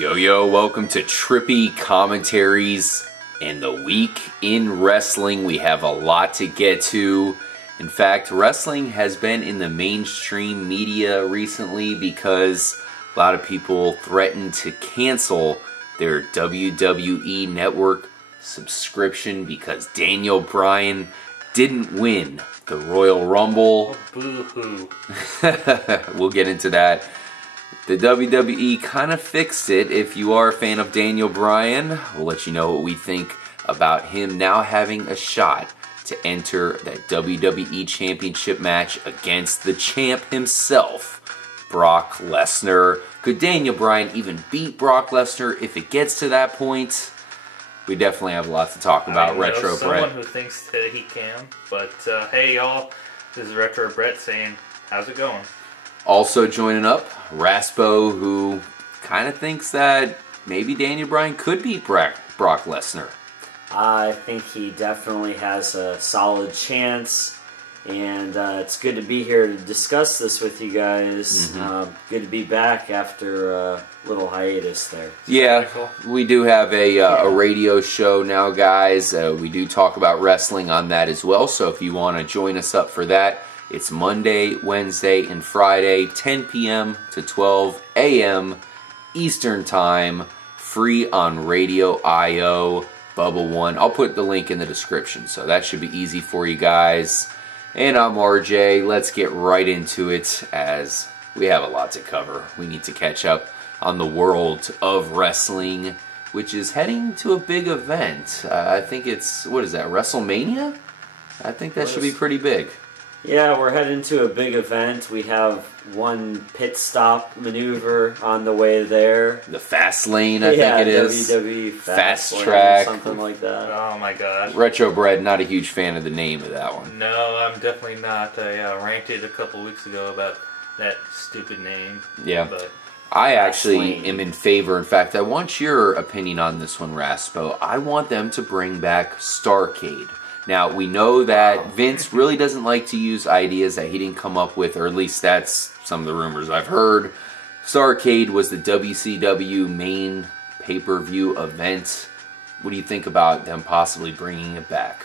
Yo, welcome to Trippy Commentaries and the Week in Wrestling. We have a lot to get to. In fact, wrestling has been in the mainstream media recently because a lot of people threatened to cancel their WWE Network subscription because Daniel Bryan didn't win the Royal Rumble. Oh, boo-hoo. We'll get into that. The WWE kind of fixed it. If you are a fan of Daniel Bryan, we'll let you know what we think about him now having a shot to enter that WWE Championship match against the champ himself, Brock Lesnar. Could Daniel Bryan even beat Brock Lesnar if it gets to that point? We definitely have a lot to talk about. Retro Brett. Someone who thinks that he can, but hey y'all, this is Retro Brett saying, how's it going? Also joining up, Raspo, who kind of thinks that maybe Daniel Bryan could beat Brock Lesnar. I think he definitely has a solid chance, and it's good to be here to discuss this with you guys. Good to be back after a little hiatus there. Yeah, we do have a radio show now, guys. We do talk about wrestling on that as well, so if you want to join us up for that, it's Monday, Wednesday, and Friday, 10 p.m. to 12 a.m. Eastern Time, free on Radio I.O. Bubble One. I'll put the link in the description, so that should be easy for you guys. And I'm RJ. Let's get right into it as we have a lot to cover. We need to catch up on the world of wrestling, which is heading to a big event. I think it's, what is that, WrestleMania? I think that should be pretty big. Yeah, we're heading to a big event. We have one pit stop maneuver on the way there. The Fastlane, I think it is. WWE Fast Track. Something like that. Oh my gosh. Retro Bread, not a huge fan of the name of that one. No, I'm definitely not. I ranted a couple weeks ago about that stupid name. Yeah. But I actually am in favor. In fact, I want your opinion on this one, Raspo. I want them to bring back Starrcade. Now, we know that Vince really doesn't like to use ideas that he didn't come up with, or at least that's some of the rumors I've heard. Starrcade was the WCW main pay-per-view event. What do you think about them possibly bringing it back?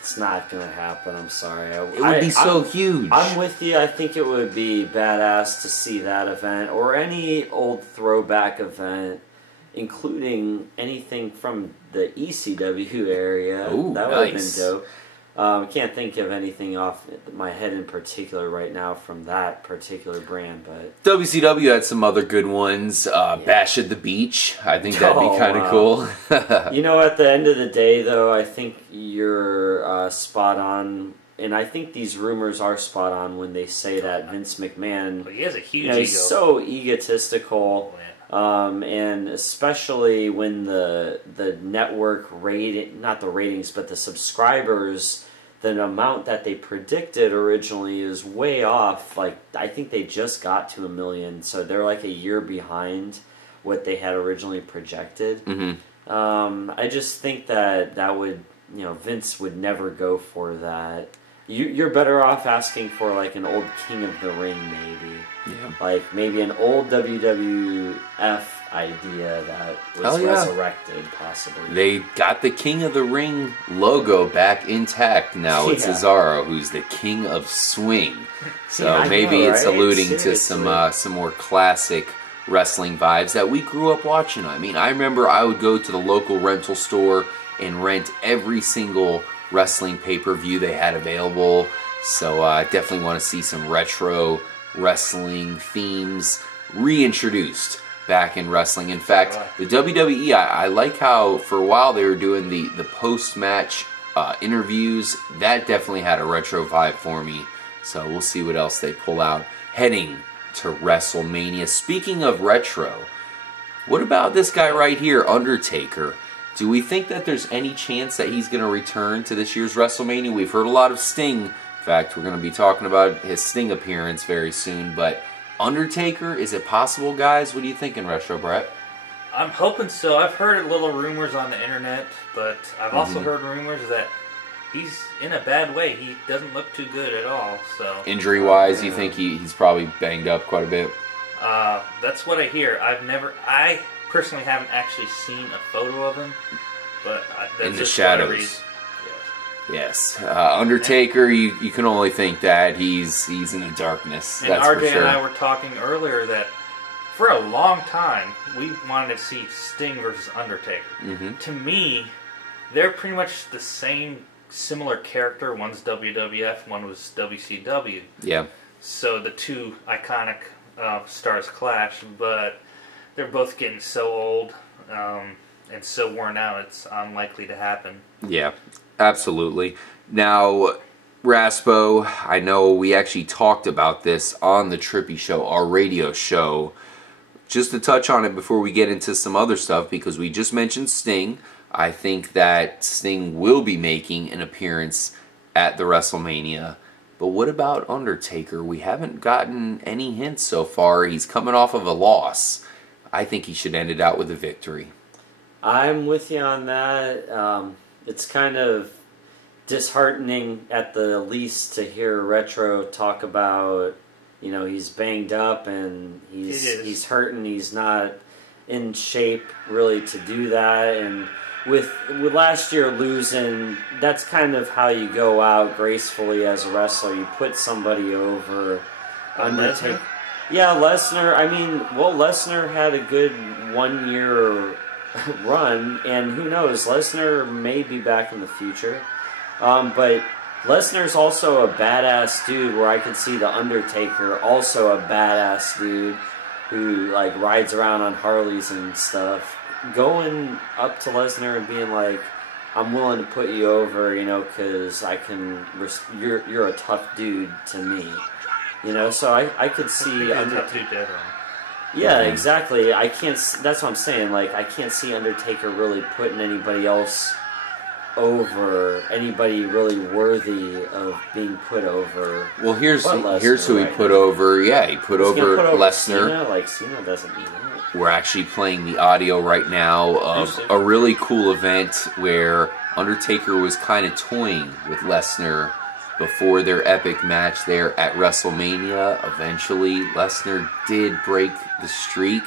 It's not going to happen, I'm sorry. It would be so huge. I'm with you. I think it would be badass to see that event, or any old throwback event, including anything from the ECW area. Ooh, that would nice. have been dope. I can't think of anything off my head in particular right now from that particular brand, but WCW had some other good ones. Bash at the Beach. I think that'd be kind of cool. You know, at the end of the day, though, I think you're spot on. And I think these rumors are spot on when they say that Vince McMahon, he has a huge ego. He's so egotistical. And especially when the network rating, not the ratings, but the subscribers, the amount that they predicted originally is way off. Like, I think they just got to 1 million, so they're like a year behind what they had originally projected. I just think that would, Vince would never go for that. You're better off asking for like an old King of the Ring, maybe. Yeah. Like maybe an old WWF idea that was resurrected, possibly. They got the King of the Ring logo back intact now with Cesaro, who's the King of Swing. So maybe it's alluding to some more classic wrestling vibes that we grew up watching. I mean, I remember I would go to the local rental store and rent every single wrestling pay-per-view they had available. So I definitely want to see some retro wrestling themes reintroduced back in wrestling. In fact, the WWE, I like how for a while they were doing the post-match interviews. That definitely had a retro vibe for me. So we'll see what else they pull out heading to WrestleMania. Speaking of retro, what about this guy right here, Undertaker? Do we think that there's any chance that he's going to return to this year's WrestleMania? We've heard a lot of Sting. In fact, we're going to be talking about his Sting appearance very soon. But Undertaker, is it possible, guys? What are you thinking, Retro Brett? I'm hoping so. I've heard little rumors on the internet, but I've also heard rumors that he's in a bad way. He doesn't look too good at all. So injury-wise, you think he's probably banged up quite a bit? That's what I hear. I personally haven't actually seen a photo of him, but that's in the just shadows. Yes, Undertaker. You can only think that he's in the darkness. And that's RJ for sure. and I were talking earlier that for a long time we wanted to see Sting versus Undertaker. Mm-hmm. To me, they're pretty much the same, similar character. One's WWF, one was WCW. Yeah. So the two iconic stars clash, but they're both getting so old and so worn out, it's unlikely to happen. Yeah, absolutely. Now, Raspo, I know we actually talked about this on the Trippy Show, our radio show. Just to touch on it before we get into some other stuff, because we just mentioned Sting. I think that Sting will be making an appearance at the WrestleMania. But what about Undertaker? We haven't gotten any hints so far. He's coming off of a loss. I think he should end it out with a victory. I'm with you on that. It's kind of disheartening at the least to hear Retro talk about, he's banged up and he's hurting. He's not in shape really to do that. And with last year losing, that's kind of how you go out gracefully as a wrestler. You put somebody over. Undertaker? Yeah, Lesnar. Lesnar had a good 1 year run, and who knows, Lesnar may be back in the future. But Lesnar's also a badass dude, where I can see the Undertaker also a badass dude who rides around on Harleys and stuff. Going up to Lesnar and being like, I'm willing to put you over, because you're a tough dude to me. So I could see Undertaker. Yeah, exactly. I can't. That's what I'm saying. I can't see Undertaker really putting anybody else over. Anybody really worthy of being put over. Well, here's who he put over. Yeah, he put over Lesnar. Cena doesn't need it. We're actually playing the audio right now of a really cool event where Undertaker was kind of toying with Lesnar before their epic match there at WrestleMania. Eventually, Lesnar did break the streak,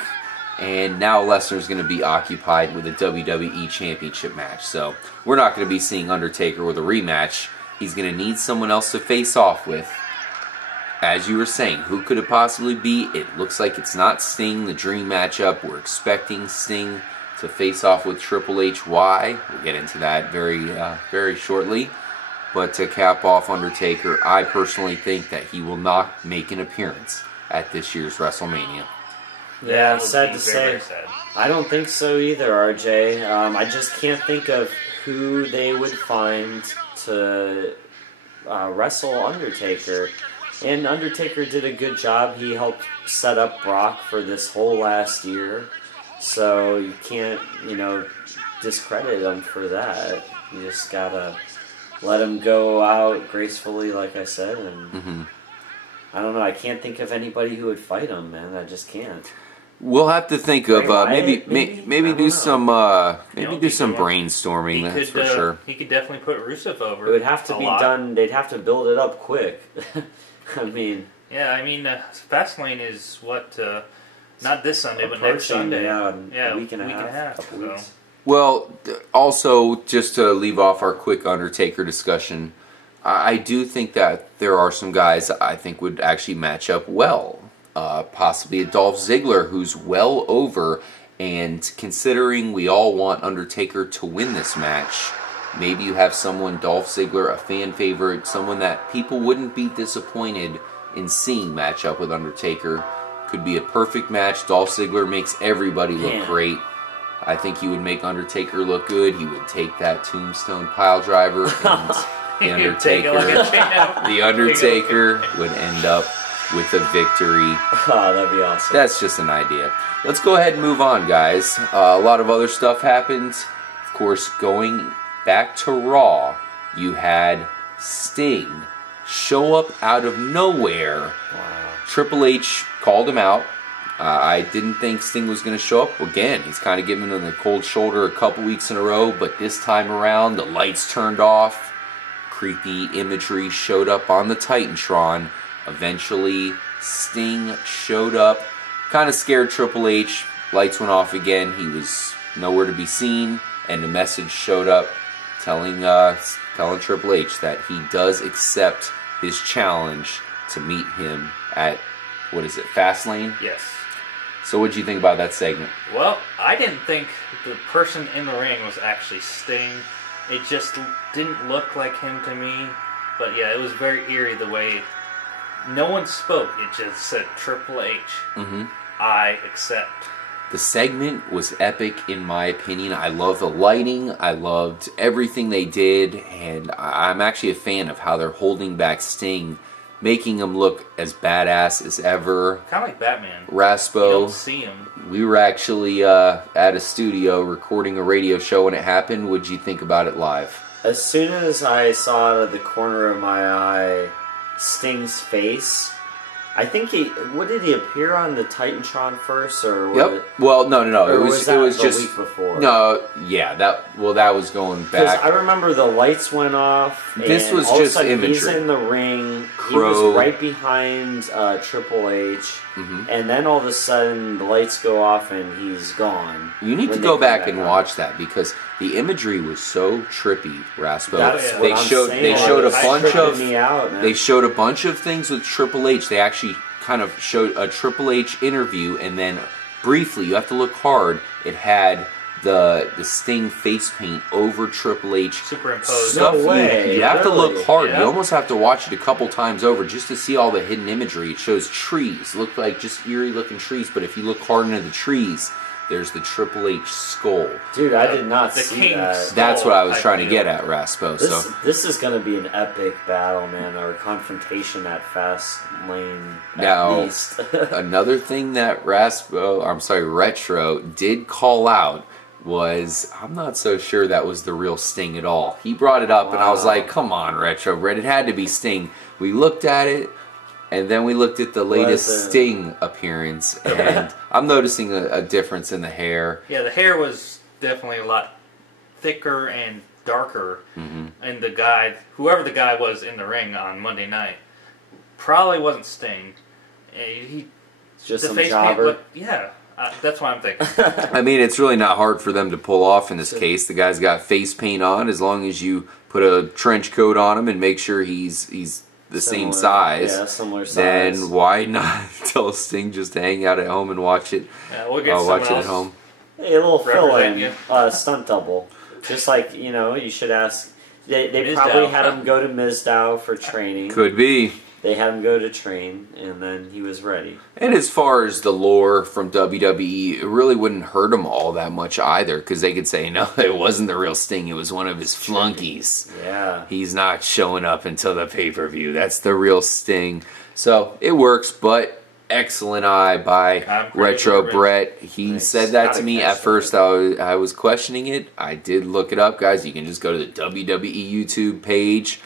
and now Lesnar's going to be occupied with a WWE Championship match. So we're not going to be seeing Undertaker with a rematch. He's going to need someone else to face off with. As you were saying, who could it possibly be? It looks like it's not Sting, the dream matchup. We're expecting Sting to face off with Triple H. Why? We'll get into that very shortly. But to cap off Undertaker, I personally think that he will not make an appearance at this year's WrestleMania. Yeah, sad to say. I don't think so either, RJ. I just can't think of who they would find to wrestle Undertaker. And Undertaker did a good job. He helped set up Brock for this whole last year. So you can't, discredit him for that. You just gotta let him go out gracefully, like I said. And I don't know. I can't think of anybody who would fight him, man. I just can't. We'll have to think of maybe do some brainstorming. That's for sure. He could definitely put Rusev over. It would have to be done. They'd have to build it up quick. Fastlane is what? Not this Sunday, but next Sunday. Yeah, a week and a half. So. Well, also, just to leave off our quick Undertaker discussion, I do think that there are some guys I think would actually match up well. Possibly a Dolph Ziggler, who's well over, and considering we all want Undertaker to win this match, maybe you have someone, Dolph Ziggler, a fan favorite, someone that people wouldn't be disappointed in seeing match up with Undertaker. Could be a perfect match. Dolph Ziggler makes everybody look great. I think he would make Undertaker look good. He would take that tombstone pile driver, and the Undertaker would end up with a victory. Oh, that'd be awesome. That's just an idea. Let's go ahead and move on, guys. A lot of other stuff happened. Of course, going back to Raw, you had Sting show up out of nowhere. Wow. Triple H called him out. I didn't think Sting was going to show up. Again, he's kind of giving him the cold shoulder a couple weeks in a row, but this time around, the lights turned off. Creepy imagery showed up on the Titantron. Eventually, Sting showed up kind of scared Triple H. Lights went off again. He was nowhere to be seen, and the message showed up telling Triple H that he does accept his challenge to meet him at, what is it, Fastlane? Yes. So what did you think about that segment? Well, I didn't think the person in the ring was actually Sting. It just didn't look like him to me. But yeah, it was very eerie the way no one spoke. It just said Triple H. Mm-hmm. I accept. The segment was epic in my opinion. I love the lighting. I loved everything they did. And I'm actually a fan of how they're holding back Sting, making him look as badass as ever. Kind of like Batman. Raspo. You don't see him. We were actually at a studio recording a radio show when it happened. What'd you think about it live? As soon as I saw out of the corner of my eye Sting's face, I think what did he appear on the Titantron first, or yep. Well, no. It was just week before. No, yeah. That was going back. I remember the lights went off. This was all just of a sudden imagery. He's in the ring. Crow. He was right behind Triple H, and then all of a sudden the lights go off and he's gone. You need to go back and watch that because the imagery was so trippy, Raspo. They showed a bunch of things with Triple H. They actually kind of showed a Triple H interview, and then briefly, you have to look hard, it had the Sting face paint over Triple H. Superimposed. Stuff. No way. You have to look hard. Yeah. You almost have to watch it a couple times over just to see all the hidden imagery. It shows trees. Look like just eerie looking trees, but if you look hard into the trees, there's the Triple H skull. Dude, I did not see that. That's what I was trying to get at, Raspo. This is going to be an epic battle, man, or confrontation at Fastlane now, East. Another thing that Retro did call out was, I'm not so sure that was the real Sting at all. He brought it up, and I was like, come on, Retro, Brett, it had to be Sting. We looked at it, and then we looked at the latest Sting appearance, and I'm noticing a difference in the hair. Yeah, the hair was definitely a lot thicker and darker. Mm-hmm. And the guy, whoever the guy was in the ring on Monday night, probably wasn't Sting. Just some jobber. That's what I'm thinking. I mean, it's really not hard for them to pull off in this case. The guy's got face paint on. As long as you put a trench coat on him and make sure he's the same size, similar size. Then why not tell Sting just to hang out at home and watch it? Yeah, we'll get watch it at home. Hey, a little fill-in, stunt double. Just like, you should ask. They probably had him go to Mizdow for training. Could be. They had him go to train, and then he was ready. And as far as the lore from WWE, it really wouldn't hurt him all that much either, because they could say, no, it wasn't the real Sting, it was one of his flunkies. Yeah. He's not showing up until the pay-per-view. That's the real Sting. So, it works, but excellent eye by Retro Brett. He said that to me. At first, I was questioning it. I did look it up, guys. You can just go to the WWE YouTube page.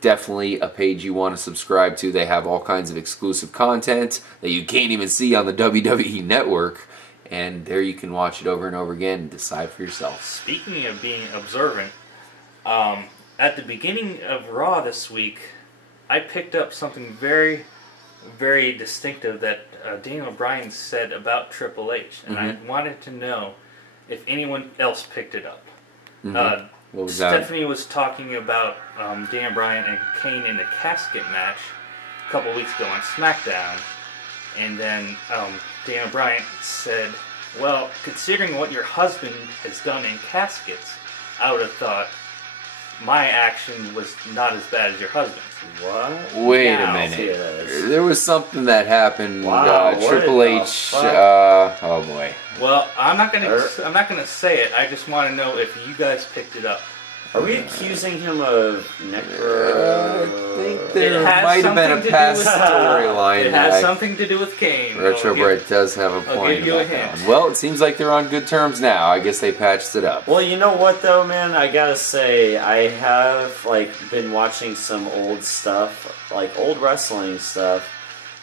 Definitely a page you want to subscribe to. They have all kinds of exclusive content that you can't even see on the WWE Network. And there you can watch it over and over again and decide for yourself. Speaking of being observant, at the beginning of Raw this week, I picked up something very, very distinctive that Daniel Bryan said about Triple H. And I wanted to know if anyone else picked it up. What was that? Stephanie was talking about Dan Bryan and Kane in a casket match a couple weeks ago on SmackDown. And then Dan Bryan said, well, considering what your husband has done in caskets, I would have thought my action was not as bad as your husband's. What? Wait a minute. There was something that happened. Triple H. Oh boy. Well, I'm not gonna say it. I just want to know if you guys picked it up. Are we accusing him of necro? I think there might have been a past storyline. It has something to do with Kane. Retro Brett does have a point about that one. Well, it seems like they're on good terms now. I guess they patched it up. Well, you know what though, man? I gotta say, I have been watching some old stuff, old wrestling stuff.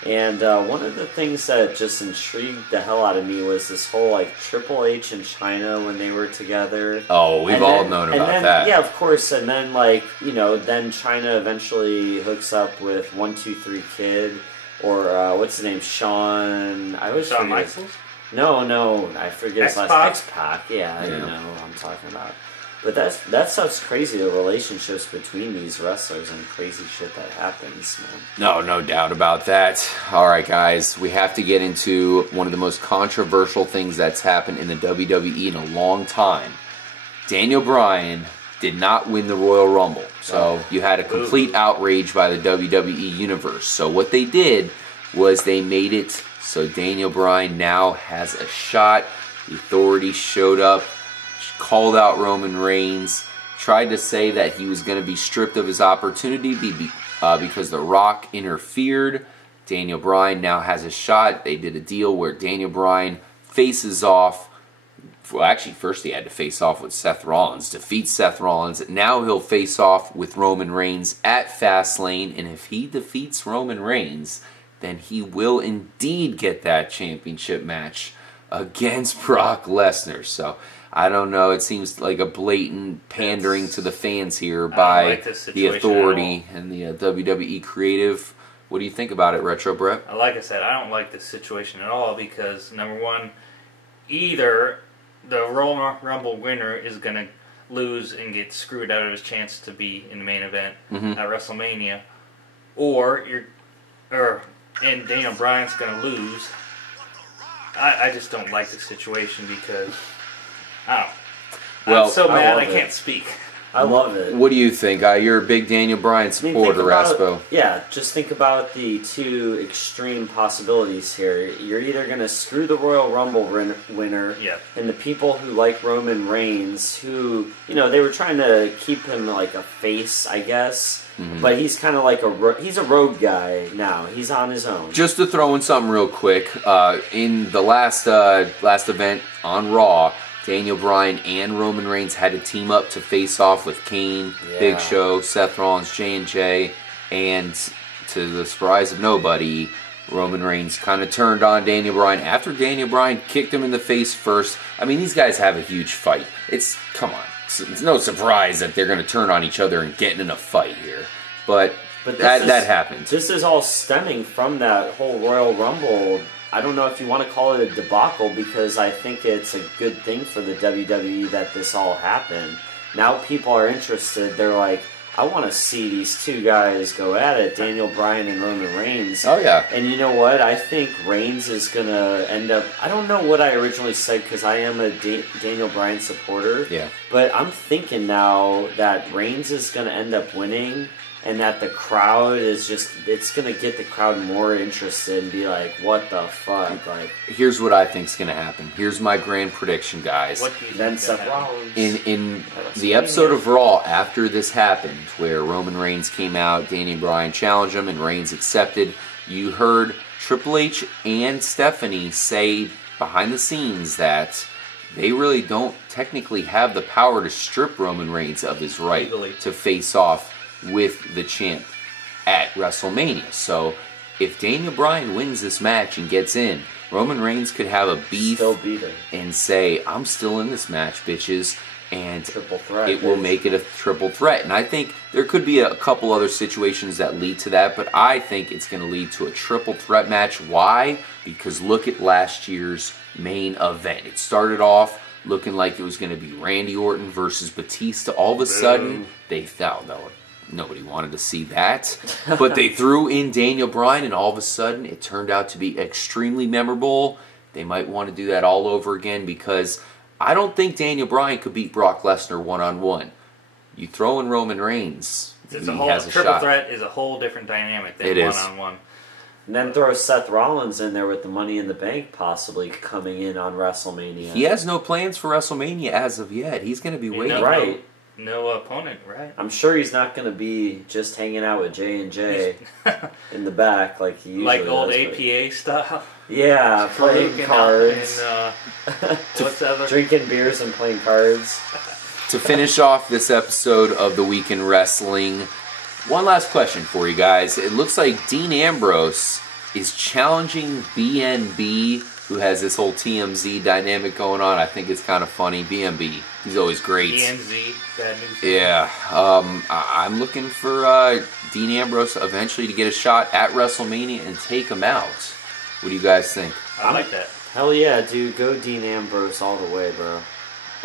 And one of the things that just intrigued the hell out of me was this whole Triple H and China when they were together. Oh, we've all known about that. Yeah, of course. And then then China eventually hooks up with 1, 2, 3 Kid, or what's his name? Shawn. I always Shawn forget. Michaels? No, I forget his last X-Pac. Yeah, you know what I'm talking about. But that's such crazy, the relationships between these wrestlers and crazy shit that happens, man. No doubt about that. All right, guys, we have to get into one of the most controversial things that's happened in the WWE in a long time. Daniel Bryan did not win the Royal Rumble. So you had a complete outrage by the WWE Universe. So what they did was they made it so Daniel Bryan now has a shot. The authorities showed up, called out Roman Reigns, tried to say that he was going to be stripped of his opportunity because The Rock interfered. Daniel Bryan now has a shot. They did a deal where Daniel Bryan faces off. Well, actually, first he had to face off with Seth Rollins, defeat Seth Rollins. Now he'll face off with Roman Reigns at Fastlane, and if he defeats Roman Reigns, then he will indeed get that championship match against Brock Lesnar. So I don't know. It seems like a blatant pandering to the fans here by the authority and the WWE creative. What do you think about it, Retro Brett? Like I said, I don't like this situation at all because, number one, either the Royal Rumble winner is going to lose and get screwed out of his chance to be in the main event at WrestleMania, and Daniel Bryan's going to lose. I just don't like the situation because I'm so mad I can't speak. I love it. What do you think? You're a big Daniel Bryan supporter, Raspo. Yeah, just think about the two extreme possibilities here. You're either going to screw the Royal Rumble winner, and the people who like Roman Reigns, who, they were trying to keep him like a face, I guess, but he's kind of like he's a road guy now. He's on his own. Just to throw in something real quick, in the last event on Raw, Daniel Bryan and Roman Reigns had to team up to face off with Kane, Big Show, Seth Rollins, J&J, and to the surprise of nobody, Roman Reigns kind of turned on Daniel Bryan after Daniel Bryan kicked him in the face first. I mean, these guys have a huge fight. Come on. It's no surprise that they're going to turn on each other and get in a fight here. But that happened. This is all stemming from that whole Royal Rumble. I don't know if you want to call it a debacle because I think it's a good thing for the WWE that this all happened. Now people are interested. They're like, I want to see these two guys go at it, Daniel Bryan and Roman Reigns. Oh, yeah. And you know what? I think Reigns is going to end up... I don't know what I originally said because I am a Daniel Bryan supporter. Yeah. But I'm thinking now that Reigns is going to end up winning and that the crowd is it's going to get the crowd more interested and be like, what the fuck? Like, here's what I think's going to happen. Here's my grand prediction, guys. Then Seth Rollins. In the episode of Raw after this happened, where Roman Reigns came out, Daniel Bryan challenged him, and Reigns accepted, you heard Triple H and Stephanie say behind the scenes that they really don't technically have the power to strip Roman Reigns of his right to face off with the champ at WrestleMania. So if Daniel Bryan wins this match and gets in, Roman Reigns could have a beef and say, I'm still in this match, bitches, and triple threat, it will make it a triple threat. And I think there could be a couple other situations that lead to that, but I think it's going to lead to a triple threat match. Why? Because look at last year's main event. It started off looking like it was going to be Randy Orton versus Batista. All of a sudden, they thought, nobody wanted to see that. But they threw in Daniel Bryan, and all of a sudden, it turned out to be extremely memorable. They might want to do that all over again because I don't think Daniel Bryan could beat Brock Lesnar one-on-one. You throw in Roman Reigns, he has a shot. Triple threat is a whole different dynamic than one-on-one. And then throw Seth Rollins in there with the Money in the Bank possibly coming in on WrestleMania. He has no plans for WrestleMania as of yet. He's going to be waiting. No opponent, right? I'm sure he's not going to be just hanging out with J&J in the back like he usually like old does, APA style. Yeah, playing cards, and, drinking beers and playing cards. To finish off this episode of The Week in Wrestling, one last question for you guys. It looks like Dean Ambrose is challenging BNB who has this whole TMZ dynamic going on. I think it's kind of funny. BMB, he's always great. TMZ, bad news. Yeah, I'm looking for Dean Ambrose eventually to get a shot at WrestleMania and take him out. What do you guys think? I like that. Hell yeah, dude. Go Dean Ambrose all the way, bro.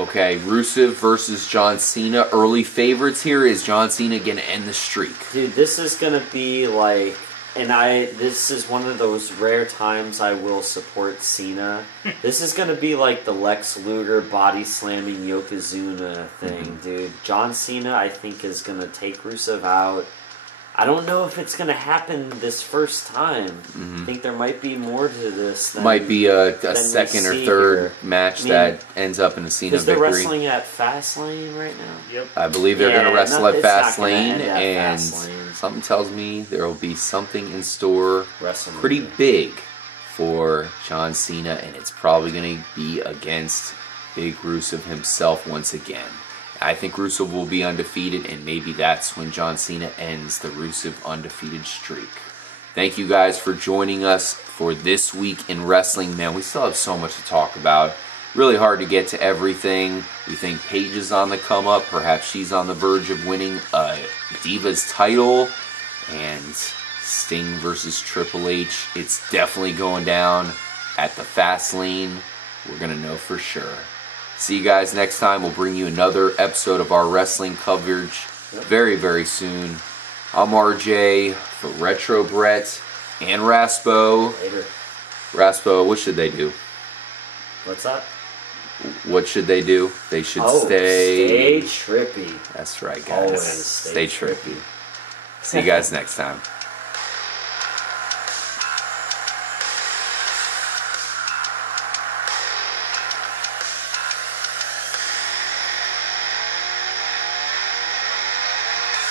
Okay, Rusev versus John Cena. Early favorites here. Is John Cena going to end the streak? Dude, this is going to be like... And this is one of those rare times I will support Cena. This is going to be like the Lex Luger body slamming Yokozuna thing, dude. John Cena, I think, is going to take Rusev out. I don't know if it's going to happen this first time. I think there might be more to this. Might be a second or third match that ends up in a Cena victory. Because they're wrestling at Fastlane right now? Yep. I believe they're going to wrestle at Fastlane, and something tells me there will be something in store pretty big for John Cena, and it's probably going to be against Big Rusev himself once again. I think Rusev will be undefeated, and maybe that's when John Cena ends the Rusev undefeated streak. Thank you guys for joining us for This Week in Wrestling. Man, we still have so much to talk about. Really hard to get to everything. We think Paige is on the come up. Perhaps she's on the verge of winning a Divas title. And Sting versus Triple H. It's definitely going down at the Fastlane. We're going to know for sure. See you guys next time. We'll bring you another episode of our wrestling coverage very, very soon. I'm RJ for Retro Brett and Raspo. Later. Raspo, what should they do? What's that? What should they do? They should stay trippy. That's right, guys. Always stay trippy. See you guys next time.